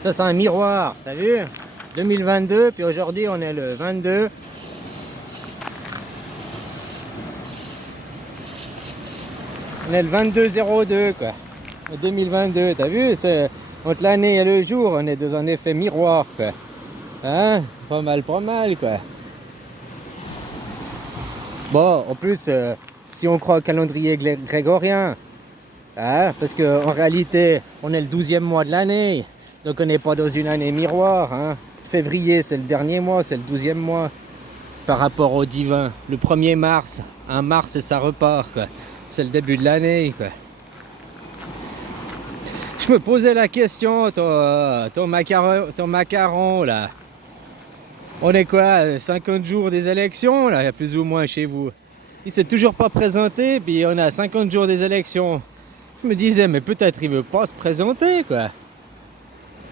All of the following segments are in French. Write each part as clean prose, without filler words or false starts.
Ça, c'est un miroir, t'as vu? 2022, puis aujourd'hui, on est le 22. On est le 22-02, quoi. 2022, t'as vu? Entre l'année et le jour, on est dans un effet miroir, quoi. Hein? Pas mal, quoi. Bon, en plus, si on croit au calendrier grégorien, hein? Parce qu'en réalité, on est le 12e mois de l'année. Donc on n'est pas dans une année miroir, hein. Février, c'est le dernier mois, c'est le 12e mois par rapport au divin. Le 1er mars, un mars et ça repart, quoi. C'est le début de l'année, quoi. Je me posais la question, ton macaron, là. On est quoi, 50 jours des élections, là, plus ou moins chez vous. Il s'est toujours pas présenté, puis on a 50 jours des élections. Je me disais, mais peut-être il veut pas se présenter, quoi.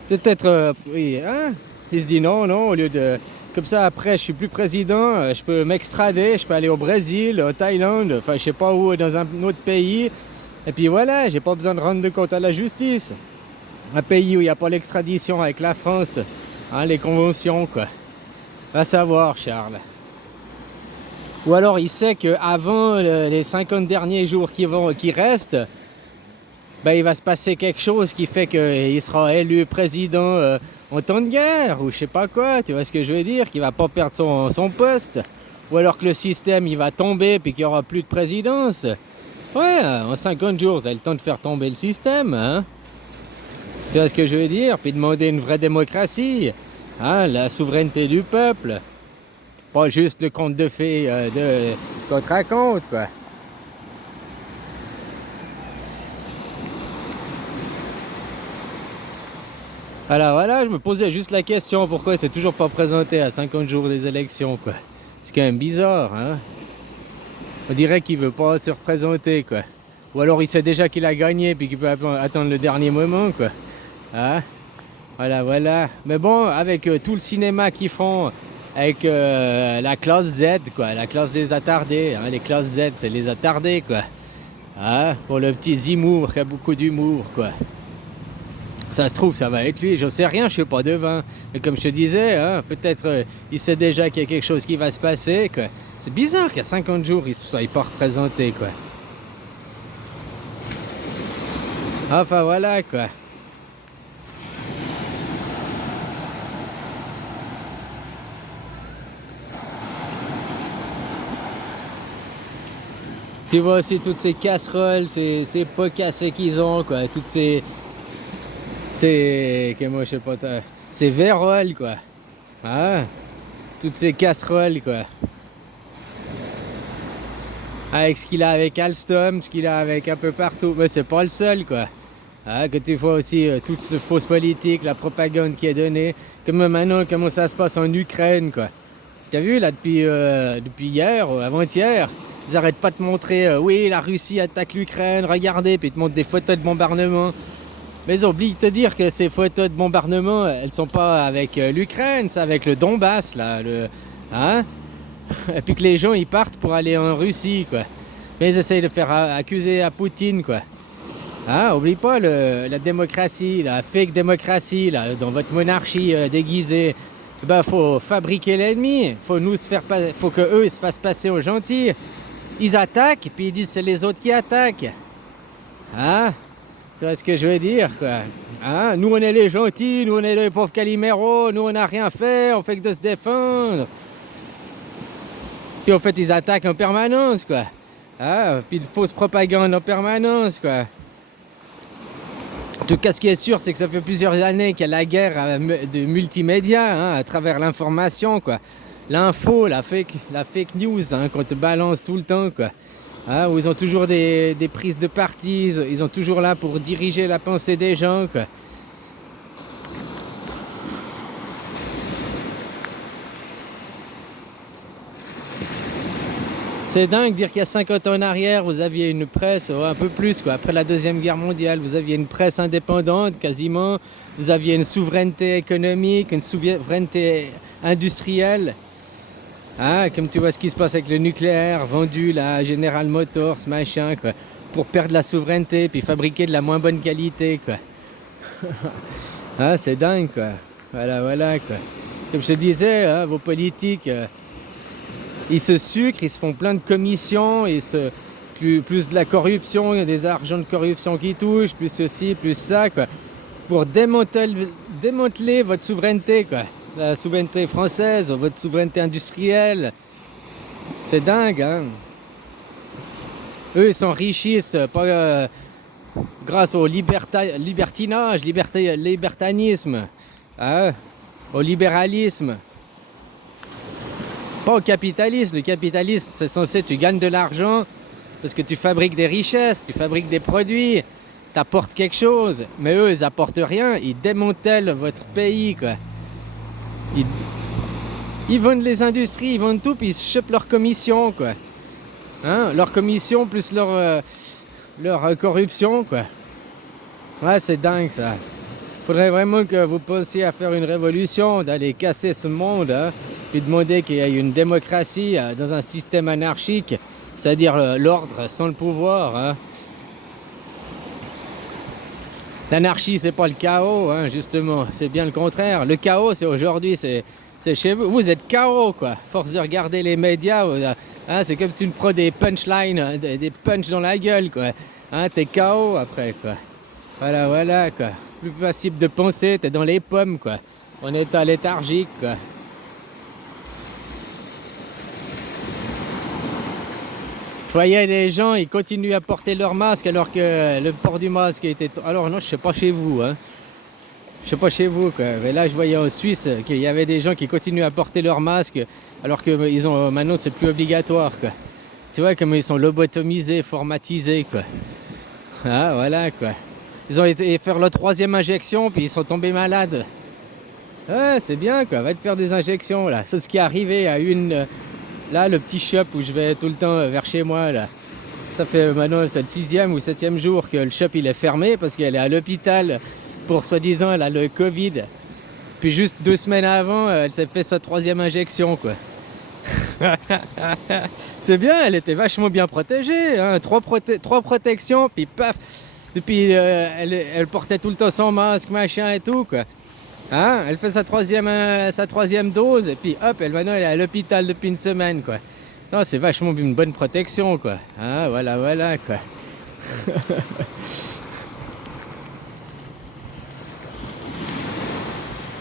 Peut-être, oui, hein. Il se dit non, au lieu de... Comme ça, après, je suis plus président, je peux m'extrader, je peux aller au Brésil, au Thaïlande, enfin, je sais pas où, dans un autre pays. Et puis voilà, j'ai pas besoin de rendre de compte à la justice. Un pays où il n'y a pas l'extradition avec la France, hein, les conventions, quoi. Va savoir, Charles. Ou alors, il sait qu'avant les 50 derniers jours qui restent, ben, il va se passer quelque chose qui fait qu'il sera élu président en temps de guerre, ou je sais pas quoi, tu vois ce que je veux dire, qu'il va pas perdre son poste, ou alors que le système il va tomber puis qu'il y aura plus de présidence. Ouais, en 50 jours, vous avez le temps de faire tomber le système, hein. Tu vois ce que je veux dire, puis demander une vraie démocratie, hein, la souveraineté du peuple, pas juste le conte de fées qu'on te raconte, quoi. Alors voilà, je me posais juste la question, pourquoi il s'est toujours pas présenté à 50 jours des élections, quoi. C'est quand même bizarre, hein. On dirait qu'il veut pas se représenter, quoi. Ou alors il sait déjà qu'il a gagné, puis qu'il peut attendre le dernier moment, quoi. Hein? Voilà. Mais bon, avec tout le cinéma qu'ils font, avec la classe Z, quoi, la classe des attardés, hein, les classes Z, c'est les attardés, quoi. Hein? Pour le petit Zemmour qui a beaucoup d'humour, quoi. Ça se trouve, ça va être lui. Je sais rien, je suis pas devin. Mais comme je te disais, hein, peut-être il sait déjà qu'il y a quelque chose qui va se passer, quoi. C'est bizarre qu'à 50 jours, il ne soit pas représenté, quoi. Enfin, voilà, quoi. Tu vois aussi toutes ces casseroles, ces pots cassés qu'ils ont, quoi. Toutes ces... moi, je sais pas... Ces verroles, quoi. Ah, toutes ces casseroles, quoi. Avec ce qu'il a avec Alstom, ce qu'il a avec un peu partout. Mais c'est pas le seul, quoi. Ah, que tu vois aussi toute cette fausse politique, la propagande qui est donnée. Comme maintenant, comment ça se passe en Ukraine, quoi. T'as vu, là, depuis hier ou avant-hier, ils arrêtent pas de montrer, oui, la Russie attaque l'Ukraine, regardez, puis ils te montrent des photos de bombardement. Mais ils oublient de te dire que ces photos de bombardement, elles sont pas avec l'Ukraine, c'est avec le Donbass, là, hein? Et puis que les gens, ils partent pour aller en Russie, quoi. Mais ils essayent de faire accuser à Poutine, quoi. Ah, oublie pas la démocratie, la fake démocratie, là, dans votre monarchie déguisée. Ben, faut fabriquer l'ennemi. Faut que eux ils se fassent passer aux gentils. Ils attaquent, puis ils disent c'est les autres qui attaquent. Hein? Tu vois ce que je veux dire, quoi? Hein? Nous, on est les gentils, nous, on est les pauvres caliméros, nous, on n'a rien fait, on fait que de se défendre. Puis, en fait, ils attaquent en permanence, quoi. Hein? Puis, de fausses propagandes en permanence, quoi. En tout cas, ce qui est sûr, c'est que ça fait plusieurs années qu'il y a la guerre de multimédia, hein, à travers l'information, quoi. L'info, la fake news, hein, qu'on te balance tout le temps, quoi. Hein, où ils ont toujours des prises de parti, ils sont toujours là pour diriger la pensée des gens, quoi. C'est dingue de dire qu'il y a 50 ans en arrière, vous aviez une presse, un peu plus, quoi. Après la Deuxième Guerre mondiale, vous aviez une presse indépendante, quasiment. Vous aviez une souveraineté économique, une souveraineté industrielle. Hein, comme tu vois ce qui se passe avec le nucléaire, vendu là, General Motors, machin, quoi. Pour perdre la souveraineté, puis fabriquer de la moins bonne qualité, quoi. Ah, c'est dingue, quoi. Voilà, quoi. Comme je te disais, hein, vos politiques, ils se sucrent, ils se font plein de commissions, plus de la corruption, il y a des argents de corruption qui touchent, plus ceci, plus ça, quoi. Pour démanteler votre souveraineté, quoi. La souveraineté française, votre souveraineté industrielle. C'est dingue, hein. Eux, ils s'enrichissent, pas grâce au libertinage, libertanisme, hein, au libéralisme. Pas au capitalisme. Le capitalisme, c'est censé, tu gagnes de l'argent parce que tu fabriques des richesses, tu fabriques des produits, tu apportes quelque chose. Mais eux, ils apportent rien, ils démantèlent votre pays, quoi. Ils vendent les industries, ils vendent tout, puis ils se chopent leur commission, quoi. Hein, leur commission plus leur corruption, quoi. Ouais, c'est dingue, ça. Faudrait vraiment que vous pensiez à faire une révolution, d'aller casser ce monde, hein, puis demander qu'il y ait une démocratie dans un système anarchique, c'est-à-dire l'ordre sans le pouvoir, hein. L'anarchie, c'est pas le chaos, hein, justement, c'est bien le contraire. Le chaos, c'est aujourd'hui, c'est chez vous. Vous êtes chaos, quoi. Force de regarder les médias, hein, c'est comme tu me prends des punchlines, des punchs dans la gueule, quoi. Hein, t'es chaos après, quoi. Voilà, quoi. Plus possible de penser, t'es dans les pommes, quoi. En état léthargique, quoi. Je voyais les gens, ils continuent à porter leur masque alors que le port du masque était... Alors non, je sais pas chez vous, hein. Je sais pas chez vous, quoi. Mais là, je voyais en Suisse qu'il y avait des gens qui continuent à porter leur masque alors que maintenant, c'est plus obligatoire, quoi. Tu vois, comme ils sont lobotomisés, formatisés, quoi. Ah, voilà, quoi. Ils ont été faire leur 3e injection, puis ils sont tombés malades. Ouais, c'est bien, quoi. Va te faire des injections, là. C'est ce qui est arrivé à une... Là, le petit shop où je vais tout le temps vers chez moi, là. Ça fait maintenant, c'est le 6e ou 7e jour que le shop, il est fermé parce qu'elle est à l'hôpital pour, soi-disant, elle a le Covid. Puis juste 2 semaines avant, elle s'est fait sa 3e injection, quoi. C'est bien, elle était vachement bien protégée, hein. 3 protections, puis paf. Depuis, elle portait tout le temps son masque, machin et tout, quoi. Hein? Elle fait sa troisième dose, et puis hop, maintenant elle est à l'hôpital depuis une semaine, quoi. Non, c'est vachement une bonne protection, quoi. Hein? Voilà, quoi.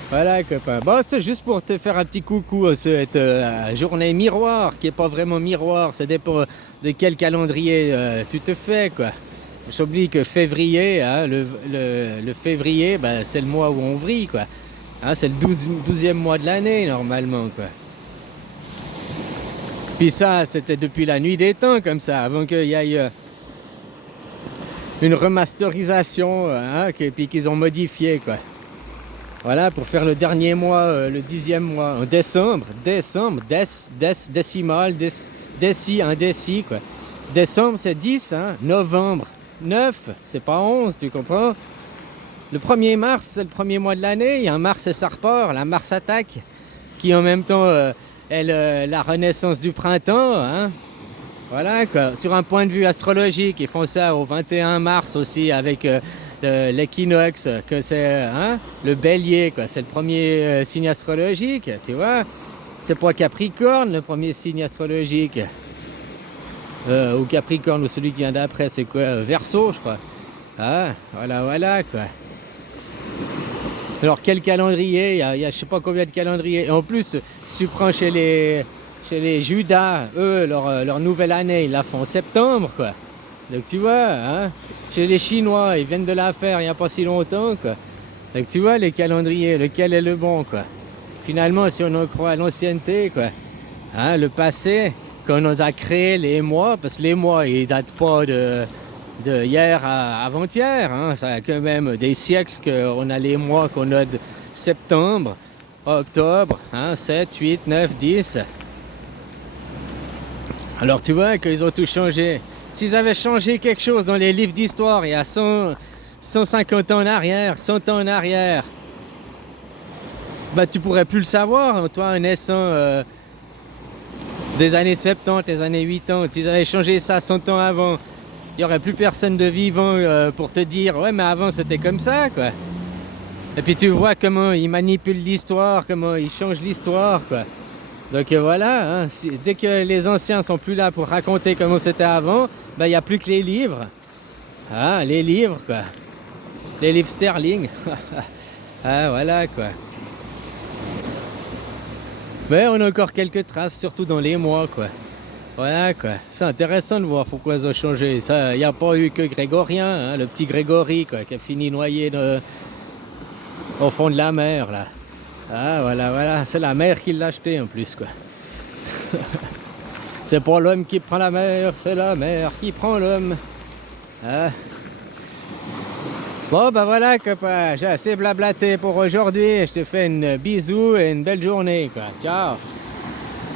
Voilà, copain. Bon, c'est juste pour te faire un petit coucou à cette journée miroir, qui est pas vraiment miroir, ça dépend de quel calendrier tu te fais, quoi. J'oublie que février, hein, le février, ben, c'est le mois où on vrille, quoi. Hein, c'est le 12e mois de l'année, normalement, quoi. Puis ça, c'était depuis la nuit des temps, comme ça, avant qu'il y ait une remasterisation, hein, puis qu'ils ont modifié, quoi. Voilà, pour faire le dernier mois, le 10e mois, en décembre, décimal, un déci, quoi. Décembre, c'est 10, hein, novembre, 9, c'est pas 11, tu comprends? Le 1er mars, c'est le premier mois de l'année, il y a un Mars et ça repart, la Mars attaque, qui en même temps est la renaissance du printemps, hein. Voilà, quoi. Sur un point de vue astrologique, ils font ça au 21 mars aussi avec l'équinoxe, que c'est hein, le bélier, quoi. C'est le premier signe astrologique, tu vois. C'est pas Capricorne, le premier signe astrologique. Ou Capricorne, ou celui qui vient d'après, c'est quoi? Verseau, je crois. Ah, voilà, quoi. Alors, quel calendrier? Il y a je sais pas combien de calendriers. Et en plus, si tu prends chez les Judas, eux, leur nouvelle année, ils la font en septembre, quoi. Donc, tu vois, hein, chez les Chinois, ils viennent de la faire il n'y a pas si longtemps, quoi. Donc, tu vois, les calendriers, lequel est le bon, quoi. Finalement, si on en croit à l'ancienneté, quoi, hein, le passé, quand on nous a créé les mois, parce que les mois, ils datent pas de hier à avant-hier, hein, ça a quand même des siècles qu'on a les mois qu'on a de septembre, octobre, hein, 7, 8, 9, 10. Alors tu vois qu'ils ont tout changé. S'ils avaient changé quelque chose dans les livres d'histoire il y a 150 ans en arrière, 100 ans en arrière, bah tu pourrais plus le savoir, toi, en naissant des années 70, des années 80, s'ils avaient changé ça 100 ans avant, il n'y aurait plus personne de vivant pour te dire « Ouais, mais avant, c'était comme ça, quoi. » Et puis tu vois comment il manipule l'histoire, comment il change l'histoire, quoi. Donc voilà, hein, dès que les anciens sont plus là pour raconter comment c'était avant, ben il n'y a plus que les livres. Ah, les livres, quoi. Les livres sterling. Ah, voilà, quoi. Mais on a encore quelques traces, surtout dans les mois, quoi. Voilà, quoi. C'est intéressant de voir pourquoi ils ont changé. Ça, il n'y a pas eu que Grégorien, hein, le petit Grégory, quoi, qui a fini noyé au fond de la mer, là. Ah, voilà, voilà. C'est la mer qui l'a acheté, en plus, quoi. C'est pas l'homme qui prend la mer, c'est la mer qui prend l'homme. Ah. Bon, ben voilà, copain. J'ai assez blablaté pour aujourd'hui. Je te fais une bisou et une belle journée, quoi. Ciao.